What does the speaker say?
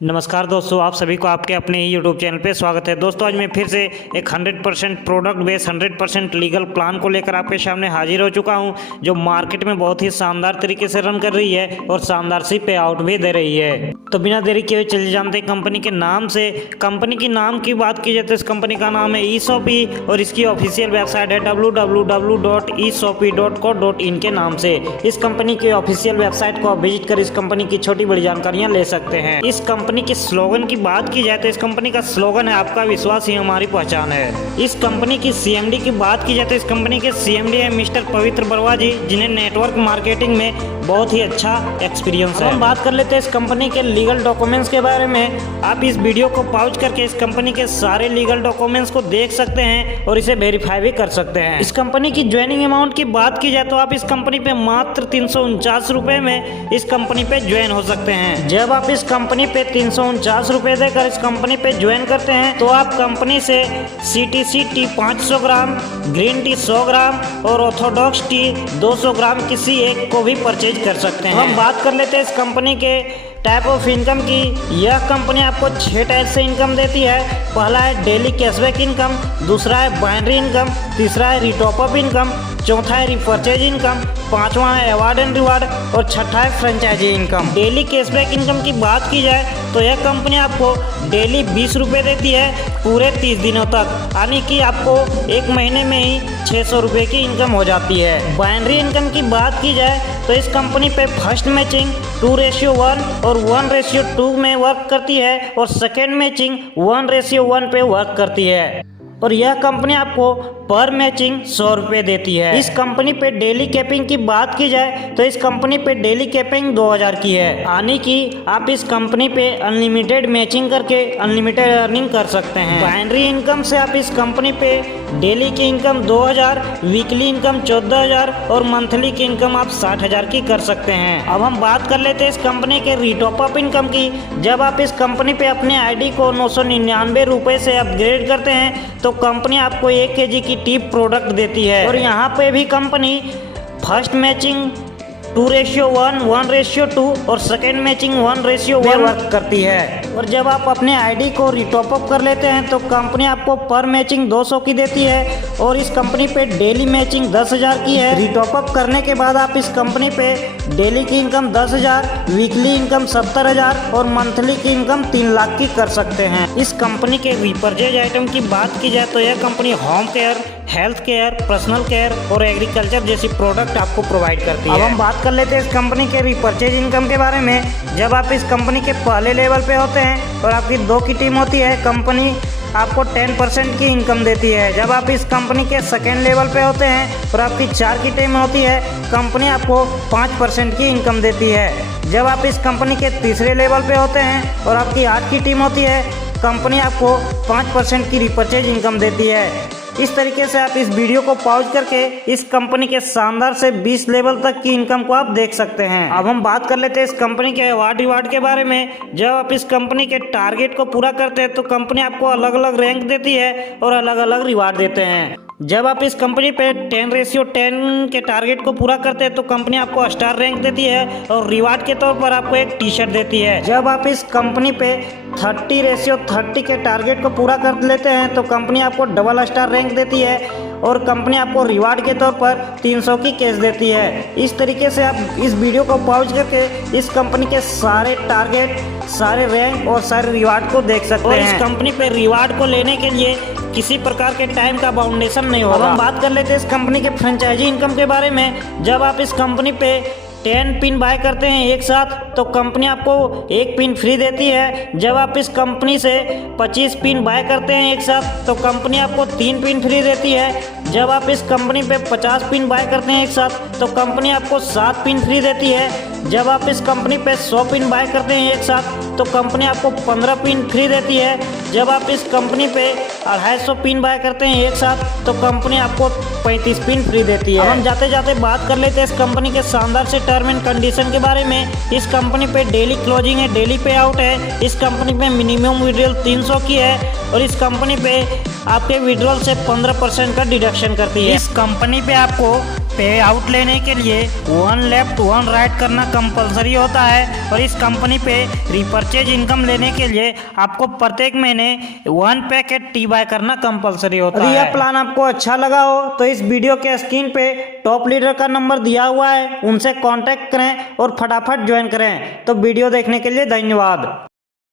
नमस्कार दोस्तों, आप सभी को आपके अपने ही यूट्यूब चैनल पे स्वागत है। दोस्तों आज मैं फिर से एक 100% प्रोडक्ट बेस 100% लीगल प्लान को लेकर आपके सामने हाजिर हो चुका हूं, जो मार्केट में बहुत ही शानदार तरीके से रन कर रही है और शानदार सी पे आउट भी दे रही है। तो बिना देरी किए चलिए जानते हैं कंपनी के नाम से। कंपनी की नाम की बात की जाए तो इस कंपनी का नाम है eShopee और इसकी ऑफिशियल वेबसाइट है www.eshopee.co.in के नाम से। इस कंपनी की ऑफिशियल वेबसाइट को आप विजिट कर इस कंपनी की छोटी बड़ी जानकारियां ले सकते हैं। इस कंपनी के स्लोगन की बात की जाए तो इस कंपनी का स्लोगन है, आपका विश्वास ही हमारी पहचान है। इस कंपनी की सीएमडी की बात की जाए तो इस कंपनी के सीएमडी है मिस्टर पवित्र बरवा जी, जिन्हें नेटवर्क मार्केटिंग में बहुत ही अच्छा एक्सपीरियंस है। हम बात कर लेते हैं इस कंपनी के लीगल डॉक्यूमेंट्स के बारे में। आप इस वीडियो को पॉज करके इस कंपनी के सारे लीगल डॉक्यूमेंट्स को देख सकते हैं और इसे वेरीफाई भी कर सकते हैं। इस कंपनी की ज्वाइनिंग अमाउंट की बात की जाए तो आप इस कंपनी पे मात्र 349 रुपए में इस कंपनी पे ज्वाइन हो सकते हैं। जब आप इस कंपनी पे 349 रुपए देकर इस कंपनी पे ज्वाइन करते हैं तो आप कंपनी से CTC टी 500 ग्राम, ग्रीन टी 100 ग्राम और ऑर्थोडॉक्स टी 200 ग्राम किसी एक को भी परचेज कर सकते हैं। हम बात कर लेते हैं इस कंपनी के टाइप ऑफ इनकम की। यह कंपनी आपको 6 टाइप से इनकम देती है। पहला है डेली कैशबैक इनकम, दूसरा है बाइनरी इनकम, तीसरा है रिटॉपअप इनकम, चौथा है रिपर्चेज इनकम, पांचवा है अवार्ड एंड रिवार्ड और छठा है franchisee income. Daily cashback income की बात की जाए तो यह कंपनी आपको डेली 20 रुपये देती है पूरे 30 दिनों तक, यानी कि आपको एक महीने में ही 600 रुपये की इनकम हो जाती है। बाइनरी इनकम की बात की जाए तो इस कंपनी पे फर्स्ट मैचिंग 2:1 और 1:2 में वर्क करती है और सेकेंड मैचिंग 1:1 पे वर्क करती है और यह कंपनी आपको पर मैचिंग 100 रुपये देती है। इस कंपनी पे डेली कैपिंग की बात की जाए तो इस कंपनी पे डेली कैपिंग 2000 की है, यानी कि आप इस कंपनी पे अनलिमिटेड मैचिंग करके अनलिमिटेड अर्निंग कर सकते हैं। बाइनरी इनकम से आप इस कंपनी पे डेली की इनकम 2000, वीकली इनकम 14000 और मंथली की इनकम आप 60000 की कर सकते हैं। अब हम बात कर लेते हैं इस कंपनी के रिटॉपअप इनकम की। जब आप इस कंपनी पे अपने आईडी को 999 रुपये से अपग्रेड करते हैं तो कंपनी आपको 1 kg की टिप प्रोडक्ट देती है और यहाँ पे भी कंपनी फर्स्ट मैचिंग 2:1, 1:2 और सेकेंड मैचिंग 1:1 वर्क करती है। और जब आप अपने आईडी को रिटॉपअप कर लेते हैं तो कंपनी आपको पर मैचिंग 200 की देती है और इस कंपनी पे डेली मैचिंग 10,000 की है। रिटॉपअप करने के बाद आप इस कंपनी पे डेली की इनकम 10,000, वीकली इनकम 70,000 और मंथली की इनकम 3 लाख की कर सकते हैं। इस कंपनी के रिपर्चेज आइटम की बात की जाए तो यह company home care, health care, personal care और एग्रीकल्चर जैसी प्रोडक्ट आपको प्रोवाइड करती है। अब हम बात कर लेते हैं इस कंपनी के रिपर्चेज इनकम के बारे में। जब आप इस कंपनी के पहले लेवल पे होते हैं और आपकी 2 की टीम होती है, कंपनी आपको 10% की इनकम देती है। जब आप इस कंपनी के सेकेंड लेवल पे होते हैं और आपकी 4 की टीम होती है, कंपनी आपको 5% की इनकम देती है। जब आप इस कंपनी के तीसरे लेवल पे होते हैं और आपकी 8 की टीम होती है, कंपनी आपको 5% की रिपर्चेज इनकम देती है। इस तरीके से आप इस वीडियो को पॉज करके इस कंपनी के शानदार से 20 लेवल तक की इनकम को आप देख सकते हैं। अब हम बात कर लेते हैं इस कंपनी के अवार्ड रिवार्ड के बारे में। जब आप इस कंपनी के टारगेट को पूरा करते हैं तो कंपनी आपको अलग अलग रैंक देती है और अलग अलग रिवार्ड देते हैं। जब आप इस कंपनी पे 10:10 के टारगेट को पूरा करते हैं तो कंपनी आपको स्टार रैंक देती है और रिवार्ड के तौर पर आपको एक टी शर्ट देती है। जब आप इस कंपनी पे 30:30 के टारगेट को पूरा कर लेते हैं तो कंपनी आपको डबल स्टार रैंक देती है और कंपनी आपको रिवार्ड के तौर पर 300 की कैश देती है। इस तरीके से आप इस वीडियो को पॉज करके इस कंपनी के सारे टारगेट, सारे रैंक और सारे रिवार्ड को देख सकते हैं। इस कंपनी पे रिवार्ड को लेने के लिए किसी प्रकार के टाइम का बाउंडेशन नहीं होगा। अब हम बात कर लेते हैं इस कंपनी के फ्रेंचाइजी इनकम के बारे में। जब आप इस कंपनी पे 10 पिन बाय करते हैं एक साथ तो कंपनी आपको 1 पिन फ्री देती है। जब आप इस कंपनी से 25 पिन बाय करते हैं एक साथ तो कंपनी आपको 3 पिन फ्री देती है। जब आप इस कंपनी पे 50 पिन बाय करते हैं एक साथ तो कंपनी आपको 7 पिन फ्री देती है। जब आप इस कंपनी पे 100 पिन बाय करते हैं एक साथ तो कंपनी आपको 15 पिन फ्री देती है। जब आप इस कंपनी पे 250 पिन बाय करते हैं एक साथ तो कंपनी आपको 35 पिन फ्री देती है। हम जाते जाते बात कर लेते हैं इस कंपनी के शानदार से टर्म एंड कंडीशन के बारे में। इस कंपनी पे डेली क्लोजिंग है, डेली पे आउट है। इस कंपनी पे मिनिमम विड्रॉल 300 की है और इस कंपनी पे आपके विड्रॉल से 15% का डिडक्शन करती है। इस कंपनी पे आपको पे आउट लेने के लिए 1 लेफ्ट 1 राइट करना कंपलसरी होता है और इस कंपनी पे रिपर्चेज इनकम लेने के लिए आपको प्रत्येक महीने 1 पैकेट टी बाय करना कंपलसरी होता है। यह प्लान आपको अच्छा लगा हो तो इस वीडियो के स्क्रीन पे टॉप लीडर का नंबर दिया हुआ है, उनसे कांटेक्ट करें और फटाफट ज्वाइन करें। तो वीडियो देखने के लिए धन्यवाद।